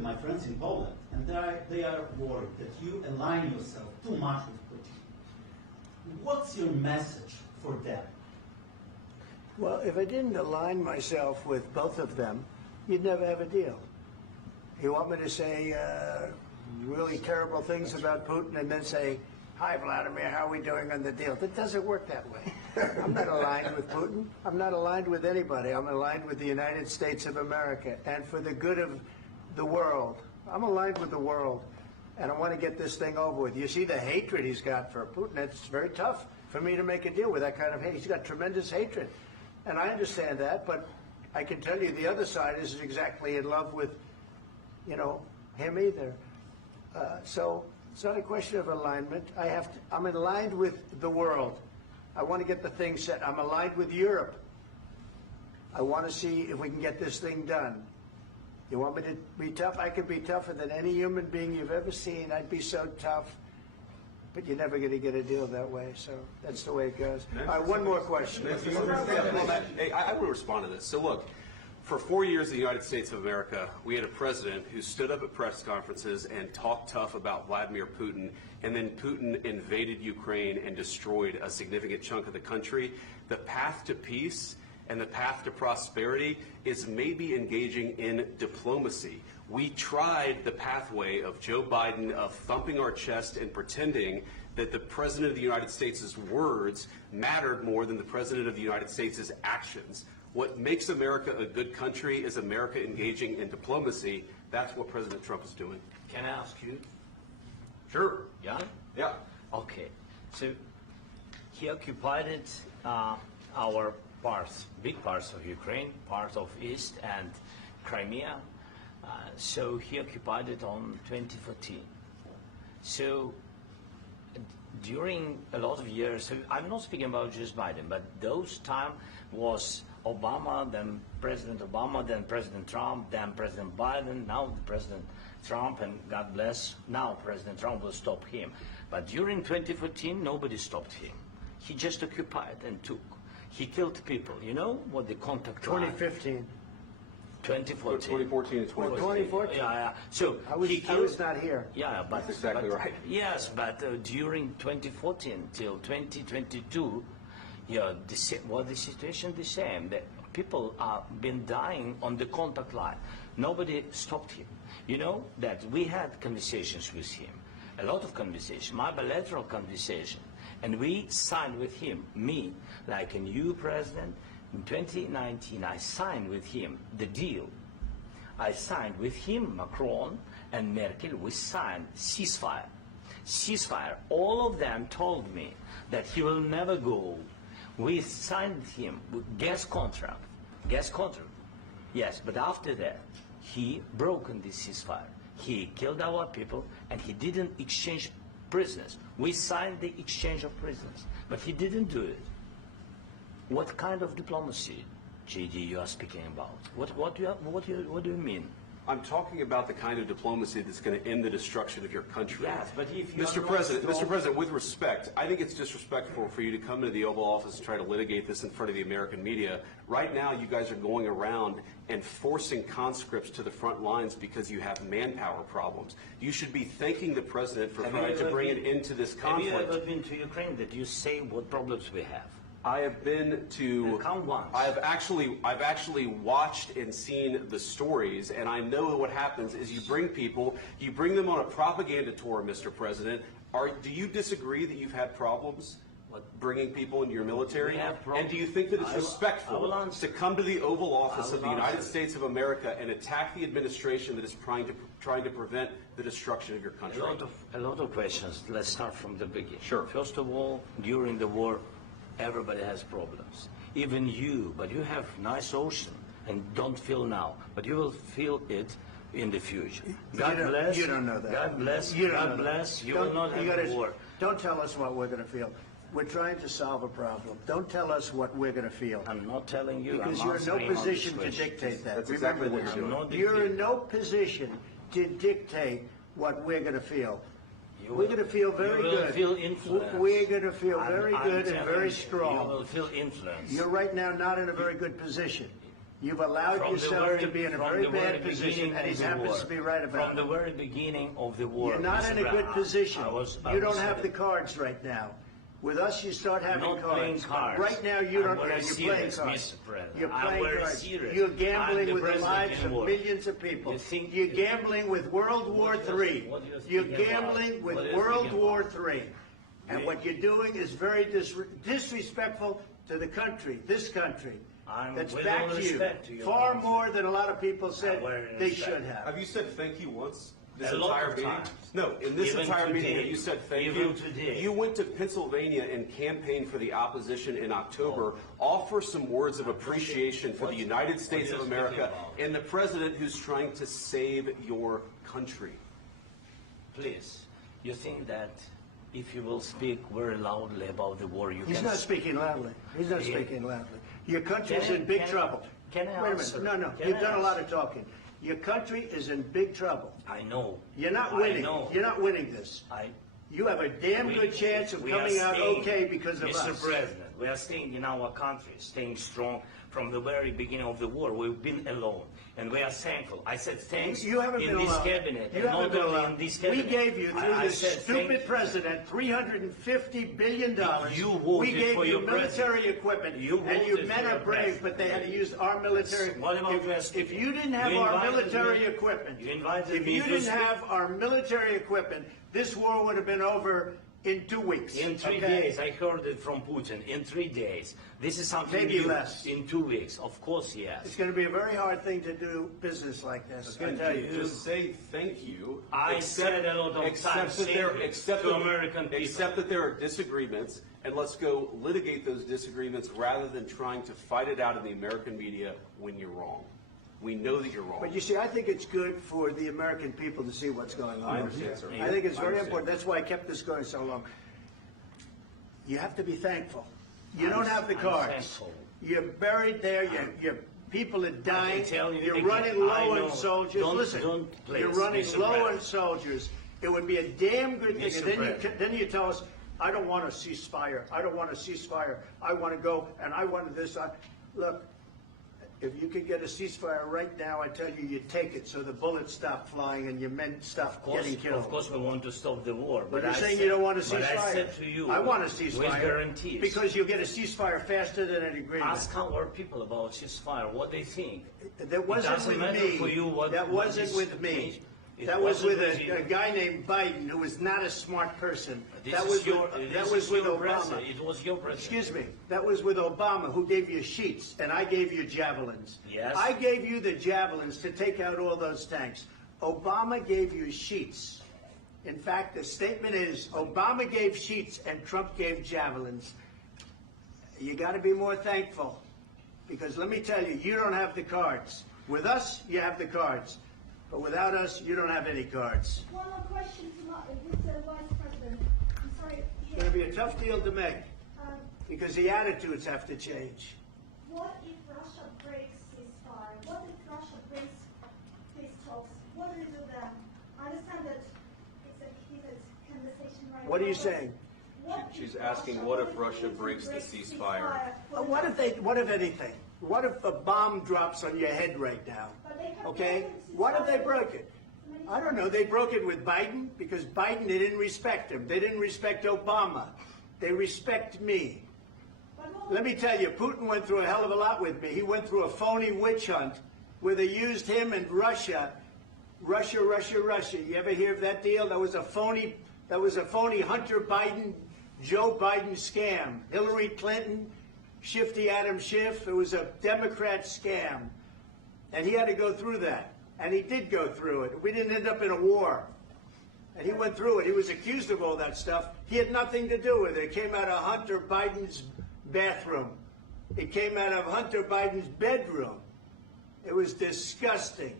with my friends in Poland, and they are worried that you align yourself too much with Putin. What's your message for them? Well, if I didn't align myself with both of them, you'd never have a deal. You want me to say really terrible things about Putin and then say, "Hi, Vladimir, how are we doing on the deal?" That doesn't work that way. I'm not aligned with Putin. I'm not aligned with anybody. I'm aligned with the United States of America. And for the good of the world, I'm aligned with the world. And I want to get this thing over with. You see the hatred he's got for Putin. It's very tough for me to make a deal with that kind of hate. He's got tremendous hatred. And I understand that, but I can tell you the other side isn't exactly in love with, him either. So it's not a question of alignment. I'm aligned with the world. I want to get the thing set. I'm aligned with Europe. I want to see if we can get this thing done. You want me to be tough? I could be tougher than any human being you've ever seen. I'd be so tough. But you're never going to get a deal that way, so that's the way it goes. All right, one more question. Hey, I will respond to this. So look, for 4 years in the United States of America, we had a president who stood up at press conferences and talked tough about Vladimir Putin, and then Putin invaded Ukraine and destroyed a significant chunk of the country. The path to peace and the path to prosperity is maybe engaging in diplomacy. We tried the pathway of Joe Biden of thumping our chest and pretending that the President of the United States' words mattered more than the President of the United States' actions. What makes America a good country is America engaging in diplomacy. That's what President Trump is doing. Can I ask you? Sure. Yeah? Yeah. Okay. So he occupied our parts, big parts of Ukraine, part of East and Crimea. So he occupied it on 2014. So during a lot of years, so I'm not speaking about just Biden, but those time was Obama, then President Obama, then President Trump, then President Biden, now President Trump, and God bless, now President Trump will stop him. But during 2014, nobody stopped him. He just occupied and took. He killed people. You know what the contact 2015. 2014 and 2014. Yeah. So I was not here. Yeah, but that's exactly right. Yes, but during 2014 till 2022, the situation the same. The people are been dying on the contact line. Nobody stopped him. You know that we had conversations with him, a lot of conversation, my bilateral conversation, and we signed with him, me, like a new president. In 2019, I signed with him the deal. I signed with him, Macron and Merkel, we signed ceasefire. Ceasefire. All of them told me that he will never go. We signed him with gas contract. Gas contract. Yes, but after that, he broken this ceasefire. He killed our people and he didn't exchange prisoners. We signed the exchange of prisoners, but he didn't do it. What kind of diplomacy, JD, you are speaking about? What do you mean? I'm talking about the kind of diplomacy that's going to end the destruction of your country. Yes, but if you Mr. President, with respect, I think it's disrespectful for you to come into the Oval Office and try to litigate this in front of the American media. Right now, you guys are going around and forcing conscripts to the front lines because you have manpower problems. You should be thanking the President for trying to bring an end to this conflict. Have you ever been to Ukraine that you say what problems we have? I have been to. Count once. I've actually watched and seen the stories, and I know what happens is you bring them on a propaganda tour, Mr. President. Do you disagree that you've had problems bringing people into your military? And do you think that it's respectful to come to the Oval Office of the United States of America and attack the administration that is trying to prevent the destruction of your country? A lot of questions. Let's start from the beginning. Sure. First of all, during the war, everybody has problems. Even you, but you have nice ocean and don't feel now, but you will feel it in the future. God bless. You don't know that. God bless. God bless. You will not have war. Don't tell us what we're going to feel. We're trying to solve a problem. Don't tell us what we're going to feel. I'm not telling you. Because you're in no position to dictate that. That's exactly what you're doing. You're in no position to dictate what we're going to feel. We're going to feel very good. You will feel influence. We're going to feel very good and very strong. You will feel influence. You're right now not in a very good position. You've allowed yourself to be in a very bad position, and he happens to be right about it. From the very beginning of the war. You're not in a good position. You don't have the cards right now. With us, you start having not cards. Playing cards. Right now, you don't. You're playing cards. You're playing cards. Serious. You're gambling with the lives of millions of people. You're gambling with World War III. You're gambling with World War III. And what you're doing is very disrespectful to the country, this country. That's back to you. Far more than a lot of people said they should have. Have you said thank you once? This entire meeting? No, in this entire meeting, have you said thank you? You went to Pennsylvania and campaigned for the opposition in October. Offer some words of appreciation for the United States of America and the president who's trying to save your country. Please, you think that if you will speak very loudly about the war, you He's not speaking loudly. He's not speaking loudly. Your country is in big trouble. Can I Wait a answer? minute. No. You've done a lot of talking. Your country is in big trouble. I know. You're not winning. You're not winning this. You have a damn good chance of coming out okay because of us. Mr. President, we are staying in our country, staying strong from the very beginning of the war. We've been alone, and we are thankful. I said thanks you haven't in been this alone. cabinet, you haven't been alone. In this cabinet. We gave you, through this stupid president, $350 billion. You voted we gave for you your military equipment, and your men are brave, but they had to use our military. If you didn't have our military equipment, if you didn't have our military equipment, this war would have been over in 2 weeks. In 3 days, I heard it from Putin. In 3 days. This is something maybe new. Less. In 2 weeks, of course, yes. It's going to be a very hard thing to do business like this. I tell you. Just say thank you. I said a lot of times to American people. Except that there are disagreements, and let's go litigate those disagreements rather than trying to fight it out in the American media when you're wrong. We know that you're wrong. But you see, I think it's good for the American people to see what's going on. I understand, sir. I think it's very important. That's why I kept this going so long. You have to be thankful. You don't have the cards. You're buried there. Your people are dying. You're running low on soldiers. Listen, you're running low on soldiers. It would be a damn good thing. And then you tell us, I don't want a ceasefire. I don't want a ceasefire. I want to go, and I want this. Look. If you could get a ceasefire right now, I tell you, you'd take it so the bullets stop flying and your men stop getting killed. Of course, we want to stop the war. But you're saying you don't want a ceasefire. But I said to you, I want a ceasefire. With guarantees. Because you'll get a ceasefire faster than an agreement. Ask our people about ceasefire, what they think. That wasn't with me. That wasn't with me. That was with a guy named Biden, who was not a smart person. That was with Obama. It was your president. Excuse me. That was with Obama, who gave you sheets, and I gave you javelins. Yes. I gave you the javelins to take out all those tanks. Obama gave you sheets. In fact, the statement is Obama gave sheets and Trump gave javelins. You got to be more thankful, because let me tell you, you don't have the cards. With us, you have the cards. But without us, you don't have any cards. One more question to this Vice President. I'm sorry. It's going to be a tough deal to make because the attitudes have to change. What if Russia breaks ceasefire? What if Russia breaks peace talks? What do you do then? I understand that it's a heated conversation right now. What are you saying? She's asking, what if Russia breaks the ceasefire? What if anything? What if a bomb drops on your head right now? Okay? What if they broke it? I don't know. They broke it with Biden because Biden, they didn't respect him. They didn't respect Obama. They respect me. Let me tell you, Putin went through a hell of a lot with me. He went through a phony witch hunt where they used him and Russia. Russia. You ever hear of that deal? That was a phony Hunter Biden, Joe Biden scam. Hillary Clinton, Shifty Adam Schiff. It was a Democrat scam. And he had to go through that. And he did go through it. We didn't end up in a war. And he went through it. He was accused of all that stuff. He had nothing to do with it. It came out of Hunter Biden's bathroom. It came out of Hunter Biden's bedroom. It was disgusting.